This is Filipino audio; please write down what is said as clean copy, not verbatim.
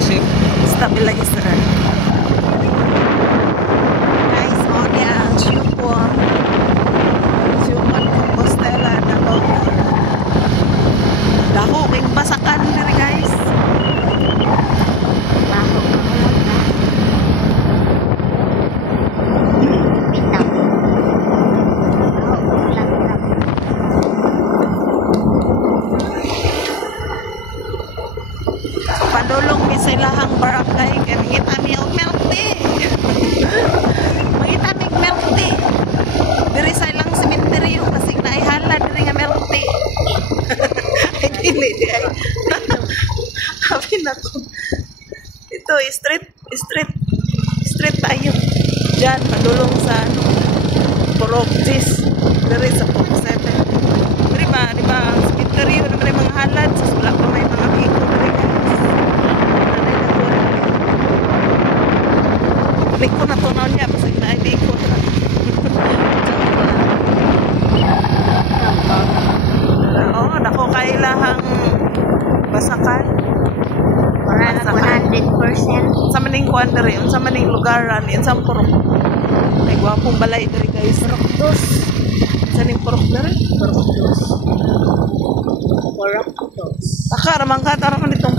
stabilizer. Stabilizer. Guys, mo niya ang Chupon. Chupon Compostela na to. Daho king basakan diri guys. Baho ulang na. Bitaw. Baho ulang na. Padulong mi sa ilahang barangay kay mangita mi og milk tea. Mangita mi milk tea. Diri sa ilang sementeryo kasi naihala diri nga milk tea. Ay dili di ay. Habi na ko. Ito street tayo. Diyan padulong sa ano Purok Jis. Diri sa Purok 7. Diri ba ang sementeryo na may mga halad sa wala pa may mga biko diri guys. Klik ko na tunaw niya kasi na-ID ko na. Oo, dako kailahang basakan. 100%. Sa maning kuan diri, sa maning lugaran, sa purok. Ay gwapong balay diri guys. Purok Sa ning purok diri? dos. Taka ramang ka tara man itong